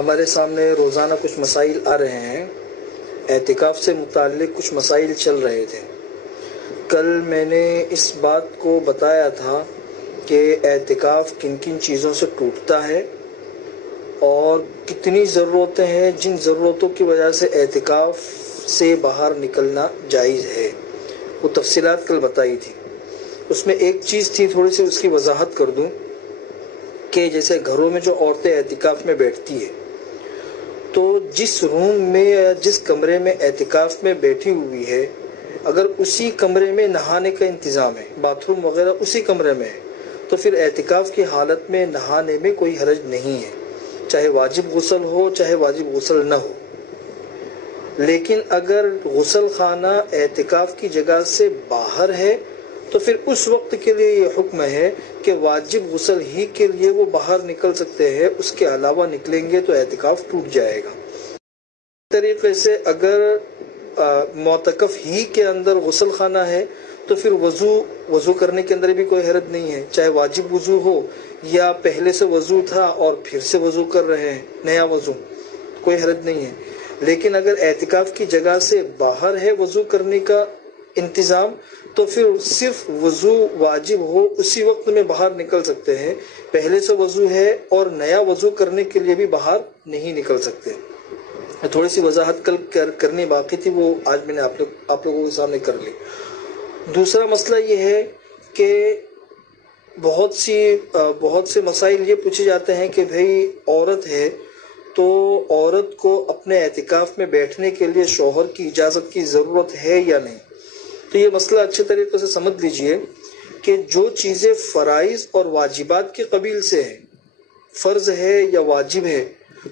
ہمارے سامنے روزانہ کچھ مسائل آ رہے ہیں، اعتکاف سے متعلق کچھ مسائل چل رہے تھے۔ کل میں نے اس بات کو بتایا تھا کہ اعتکاف کن کن چیزوں سے ٹوٹتا ہے اور کتنی ضرورتیں ہیں جن ضرورتوں کی وجہ سے اعتکاف سے باہر نکلنا جائز ہے، وہ تفصیلات کل بتائی تھی۔ اس میں ایک چیز تھی، تھوڑی سی اس کی وضاحت کر دوں کہ جیسے گھروں میں جو عورتیں اعتکاف میں بیٹھتی ہیں تو جس روم میں یا جس کمرے میں اعتکاف میں بیٹھی ہوئی ہے، اگر اسی کمرے میں نہانے کا انتظام ہے، باتھ روم وغیرہ اسی کمرے میں ہے، تو پھر اعتکاف کی حالت میں نہانے میں کوئی حرج نہیں ہے، چاہے واجب غسل ہو چاہے واجب غسل نہ ہو۔ لیکن اگر غسل خانہ اعتکاف کی جگہ سے باہر ہے تو پھر اس وقت کے لیے یہ حکم ہے کہ واجب غسل ہی کے لیے وہ باہر نکل سکتے ہیں، اس کے علاوہ نکلیں گے تو اعتکاف ٹوٹ جائے گا۔ اس طریقے سے اگر معتکف ہی کے اندر غسل خانہ ہے تو پھر وضو کرنے کے اندر بھی کوئی حرج نہیں ہے، چاہے واجب وضو ہو یا پہلے سے وضو تھا اور پھر سے وضو کر رہے ہیں نیا وضو، کوئی حرج نہیں ہے۔ لیکن اگر اعتکاف کی جگہ سے باہر ہے وضو کرنے کا انتظام تو پھر صرف وضو واجب ہو اسی وقت میں باہر نکل سکتے ہیں، پہلے سے وضو ہے اور نیا وضو کرنے کے لیے بھی باہر نہیں نکل سکتے۔ تھوڑی سی وضاحت کل کرنی باقی تھی، وہ آج میں نے آپ لوگوں کے سامنے کر لی۔ دوسرا مسئلہ یہ ہے کہ بہت سے مسائل یہ پوچھے جاتے ہیں کہ بھئی عورت ہے تو عورت کو اپنے اعتکاف میں بیٹھنے کے لیے شوہر کی اجازت کی ضرورت ہے یا نہیں۔ تو یہ مسئلہ اچھے طریقے سے سمجھ لیجئے کہ جو چیزیں فرائض اور واجبات کے قبیل سے ہیں، فرض ہے یا واجب ہے،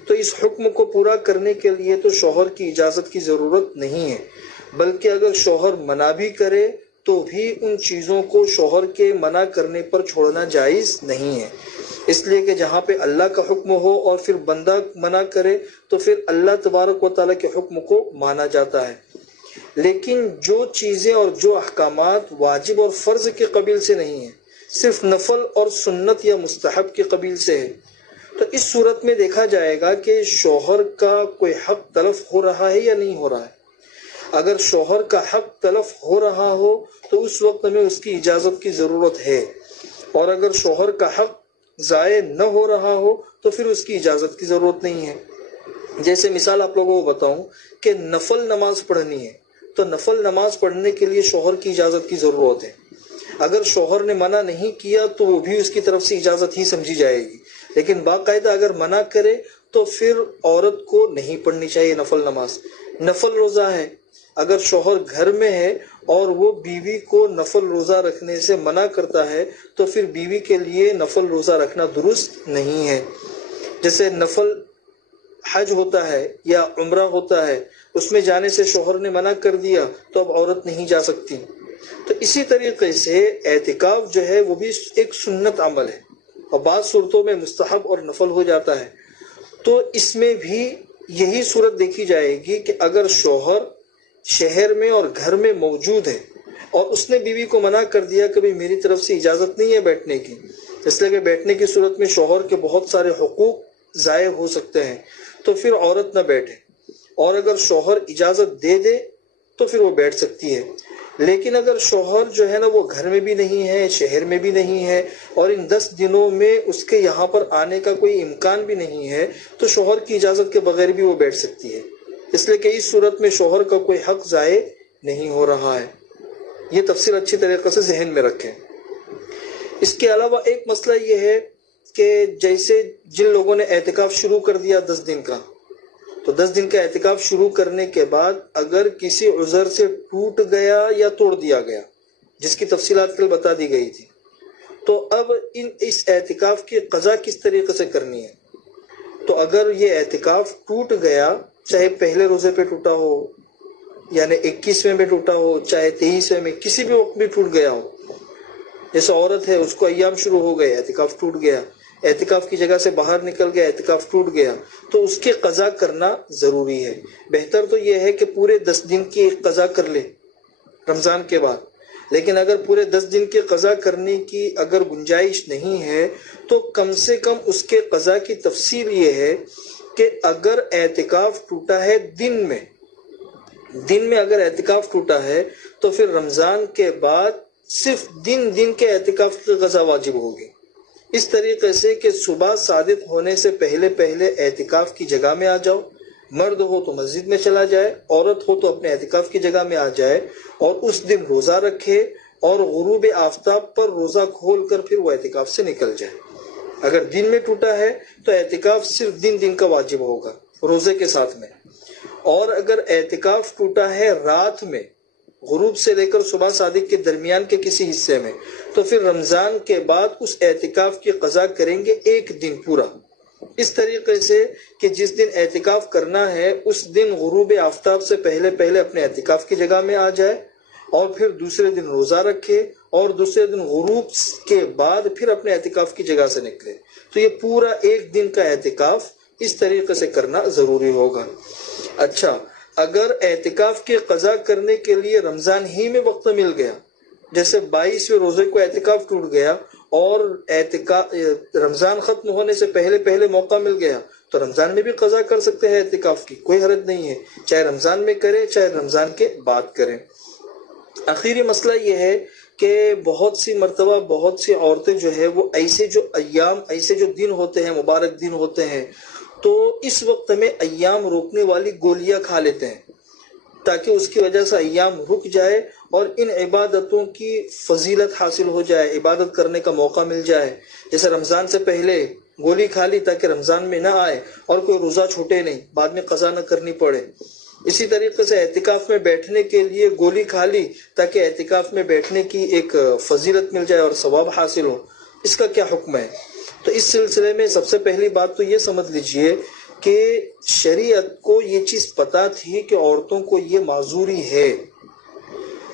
تو اس حکم کو پورا کرنے کے لیے تو شوہر کی اجازت کی ضرورت نہیں ہے، بلکہ اگر شوہر منع بھی کرے تو بھی ان چیزوں کو شوہر کے منع کرنے پر چھوڑنا جائز نہیں ہے، اس لیے کہ جہاں پہ اللہ کا حکم ہو اور پھر بندہ منع کرے تو پھر اللہ تبارک و تعالیٰ کے حکم کو مانا جاتا ہے۔ لیکن جو چیزیں اور جو احکامات واجب اور فرض کے قبیل سے نہیں ہیں، صرف نفل اور سنت یا مستحب کے قبیل سے ہے، تو اس صورت میں دیکھا جائے گا کہ شوہر کا کوئی حق تلف ہو رہا ہے یا نہیں ہو رہا ہے۔ اگر شوہر کا حق تلف ہو رہا ہو تو اس وقت میں اس کی اجازت کی ضرورت ہے، اور اگر شوہر کا حق ضائع نہ ہو رہا ہو تو پھر اس کی اجازت کی ضرورت نہیں ہے۔ جیسے مثال آپ لوگوں کو بتاؤں کہ نفل نماز پڑھنی ہے تو نفل نماز پڑھنے کے لیے شوہر کی اجازت کی ضرورت ہے۔ اگر شوہر نے منع نہیں کیا تو وہ بھی اس کی طرف سے اجازت ہی سمجھی جائے گی، لیکن باقاعدہ اگر منع کرے تو پھر عورت کو نہیں پڑھنی چاہیے نفل نماز۔ نفل روزہ ہے، اگر شوہر گھر میں ہے اور وہ بیوی کو نفل روزہ رکھنے سے منع کرتا ہے تو پھر بیوی کے لیے نفل روزہ رکھنا درست نہیں ہے۔ جیسے نفل حج ہوتا ہے یا عمرہ ہوتا ہے، اس میں جانے سے شوہر نے منع کر دیا تو اب عورت نہیں جا سکتی۔ تو اسی طریقے سے اعتکاف جو ہے وہ بھی ایک سنت عمل ہے اور بعض صورتوں میں مستحب اور نفل ہو جاتا ہے، تو اس میں بھی یہی صورت دیکھی جائے گی کہ اگر شوہر شہر میں اور گھر میں موجود ہے اور اس نے بیوی کو منع کر دیا کہ بھئی میری طرف سے اجازت نہیں ہے بیٹھنے کی، اس لیے کہ بیٹھنے کی صورت میں شوہر کے بہت سارے حقوق ضائع ہو سکتے ہیں، تو پھر عورت نہ بیٹھے، اور اگر شوہر اجازت دے دے تو پھر وہ بیٹھ سکتی ہے۔ لیکن اگر شوہر جو ہے نا وہ گھر میں بھی نہیں ہے، شہر میں بھی نہیں ہے، اور ان 10 دنوں میں اس کے یہاں پر آنے کا کوئی امکان بھی نہیں ہے، تو شوہر کی اجازت کے بغیر بھی وہ بیٹھ سکتی ہے، اس لیے کہ اس صورت میں شوہر کا کوئی حق ضائع نہیں ہو رہا ہے۔ یہ تفصیل اچھی طریقے سے ذہن میں رکھیں۔ اس کے علاوہ ایک مسئلہ یہ ہے کہ جیسے جن لوگوں نے اعتکاف شروع کر دیا 10 دن کا، تو 10 دن کا اعتکاف شروع کرنے کے بعد اگر کسی عذر سے ٹوٹ گیا یا توڑ دیا گیا، جس کی تفصیلات کل بتا دی گئی تھی، تو اب اس اعتکاف کی قضا کس طریقے سے کرنی ہے۔ تو اگر یہ اعتکاف ٹوٹ گیا، چاہے پہلے روزے پہ ٹوٹا ہو یعنی 21ویں میں ٹوٹا ہو، چاہے 23ویں میں، کسی بھی وقت بھی ٹوٹ گیا ہو، جیسے عورت ہے اس کو ایام شروع ہو گئے، اعتکاف ٹوٹ گیا، اعتکاف کی جگہ سے باہر نکل گیا، اعتکاف ٹوٹ گیا، تو اس کی قضا کرنا ضروری ہے۔ بہتر تو یہ ہے کہ پورے 10 دن کی ایک قضا کر لے رمضان کے بعد، لیکن اگر پورے 10 دن کی قضا کرنے کی اگر گنجائش نہیں ہے تو کم سے کم اس کے قضا کی تفسیر یہ ہے کہ اگر اعتکاف ٹوٹا ہے دن میں اگر اعتکاف ٹوٹا ہے تو پھر رمضان کے بعد صرف دن کے اعتکاف کی قضا واجب ہوگی. اس طریقے سے کہ صبح صادق ہونے سے پہلے اعتکاف کی جگہ میں آ جاؤ. مرد ہو تو مسجد میں چلا جائے، عورت ہو تو اپنے اعتکاف کی جگہ میں آ جائے اور اس دن روزہ رکھے اور غروب آفتاب پر روزہ کھول کر پھر وہ اعتکاف سے نکل جائے. اگر دن میں ٹوٹا ہے تو اعتکاف صرف دن کا واجب ہوگا روزے کے ساتھ میں. اور اگر اعتکاف ٹوٹا ہے رات میں غروب سے لے کر صبح صادق کے درمیان کے کسی حصے میں تو پھر رمضان کے بعد اس اعتکاف کی قضا کریں گے ایک دن پورا. اس طریقے سے کہ جس دن اعتکاف کرنا ہے اس دن غروب آفتاب سے پہلے اپنے اعتکاف کی جگہ میں آ جائے اور پھر دوسرے دن روزہ رکھے اور دوسرے دن غروب کے بعد پھر اپنے اعتکاف کی جگہ سے نکلے. تو یہ پورا ایک دن کا اعتکاف اس طریقے سے کرنا ضروری ہوگا. اچھا، اگر اعتکاف کی قضا کرنے کے لیے رمضان ہی میں وقت مل گیا، جیسے 22ویں روزے کو اعتکاف ٹوٹ گیا اور رمضان ختم ہونے سے پہلے موقع مل گیا تو رمضان میں بھی قضا کر سکتے ہیں اعتکاف کی، کوئی حرج نہیں ہے، چاہے رمضان میں کریں چاہے رمضان کے بعد کریں. آخری مسئلہ یہ ہے کہ بہت سی مرتبہ بہت سی عورتیں جو ہے وہ ایسے جو دن ہوتے ہیں، مبارک دن ہوتے ہیں، تو اس وقت میں ایام روکنے والی گولیاں کھا لیتے ہیں تاکہ اس کی وجہ سے ایام رک جائے اور ان عبادتوں کی فضیلت حاصل ہو جائے، عبادت کرنے کا موقع مل جائے. جیسے رمضان سے پہلے گولی کھا لی تاکہ رمضان میں نہ آئے اور کوئی روزہ چھوٹے نہیں، بعد میں قضا نہ کرنی پڑے. اسی طریقے سے اعتکاف میں بیٹھنے کے لیے گولی کھا لی تاکہ اعتکاف میں بیٹھنے کی ایک فضیلت مل جائے اور ثواب حاصل ہو. اس کا کیا حکم ہے؟ تو اس سلسلے میں سب سے پہلی بات تو یہ سمجھ لیجئے کہ شریعت کو یہ چیز پتا تھی کہ عورتوں کو یہ معذوری ہے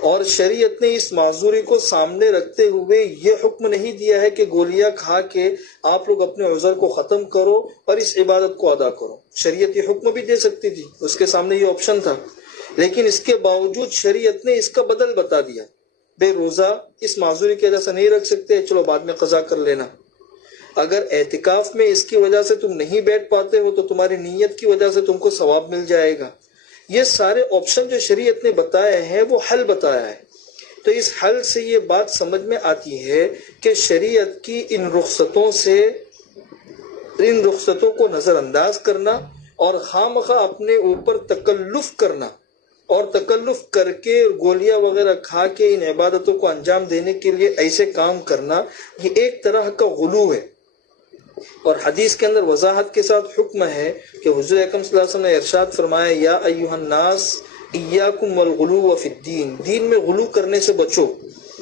اور شریعت نے اس معذوری کو سامنے رکھتے ہوئے یہ حکم نہیں دیا ہے کہ گولیاں کھا کے آپ لوگ اپنے عذر کو ختم کرو اور اس عبادت کو ادا کرو. شریعت یہ حکم بھی دے سکتی تھی، اس کے سامنے یہ آپشن تھا، لیکن اس کے باوجود شریعت نے اس کا بدل بتا دیا. بے روزہ اس معذوری کی وجہ سے نہیں رکھ سکتے، چلو بعد میں قضا کر لینا. اگر اعتکاف میں اس کی وجہ سے تم نہیں بیٹھ پاتے ہو تو تمہاری نیت کی وجہ سے تم کو ثواب مل جائے گا. یہ سارے آپشن جو شریعت نے بتائے ہیں وہ حل بتایا ہے. تو اس حل سے یہ بات سمجھ میں آتی ہے کہ شریعت کی ان رخصتوں کو نظر انداز کرنا اور خامخواہ اپنے اوپر تکلف کرنا اور تکلف کر کے گولیاں وغیرہ کھا کے ان عبادتوں کو انجام دینے کے لیے ایسے کام کرنا، یہ ایک طرح کا غلو ہے. اور حدیث کے اندر وضاحت کے ساتھ حکم ہے کہ حضور اکرم صلی اللہ علیہ وسلم نے ارشاد فرمایا، یا ایھا الناس ایاکم والغلو فی الدین، دین میں غلو کرنے سے بچو.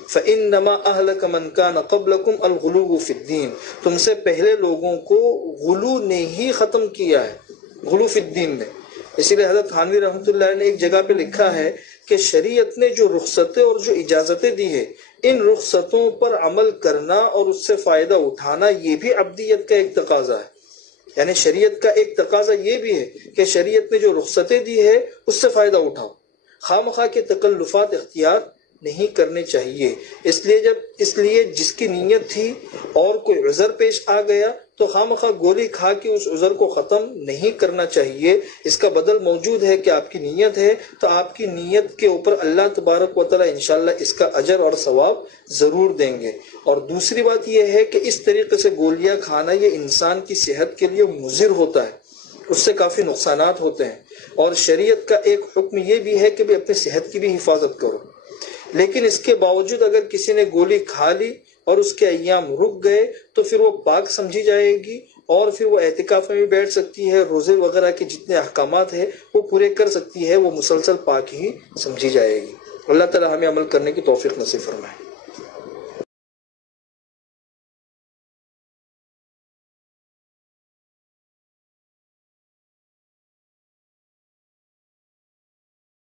فانما اہلک من کان قبلکم الغلو فی الدین، تم سے پہلے لوگوں کو غلو نے ہی ختم کیا ہے، غلو فی الدین نے. اسی لیے حضرت تھانوی رحمۃ اللہ علیہ نے ایک جگہ پہ لکھا ہے کہ شریعت نے جو رخصتیں اور جو اجازتیں دی ہے، ان رخصتوں پر عمل کرنا اور اس سے فائدہ اٹھانا یہ بھی عبدیت کا ایک تقاضا ہے. یعنی شریعت کا ایک تقاضا یہ بھی ہے کہ شریعت نے جو رخصتیں دی ہے اس سے فائدہ اٹھاؤ، خواہ کے تکلفات اختیار نہیں کرنے چاہیے. اس لیے جس کی نیت تھی اور کوئی عذر پیش آ گیا تو خواہ گولی کھا کے اس عذر کو ختم نہیں کرنا چاہیے. اس کا بدل موجود ہے کہ آپ کی نیت ہے تو آپ کی نیت کے اوپر اللہ تبارک و تعالی انشاءاللہ اس کا اجر اور ثواب ضرور دیں گے. اور دوسری بات یہ ہے کہ اس طریقے سے گولیاں کھانا یہ انسان کی صحت کے لیے مضر ہوتا ہے، اس سے کافی نقصانات ہوتے ہیں. اور شریعت کا ایک حکم یہ بھی ہے کہ اپنی صحت کی بھی حفاظت کرو. لیکن اس کے باوجود اگر کسی نے گولی کھا لی اور اس کے ایام رک گئے تو پھر وہ پاک سمجھی جائے گی اور پھر وہ اعتکاف میں بھی بیٹھ سکتی ہے، روزے وغیرہ کے جتنے احکامات ہیں وہ پورے کر سکتی ہے، وہ مسلسل پاک ہی سمجھی جائے گی. اللہ تعالی ہمیں عمل کرنے کی توفیق نصیب فرمائے.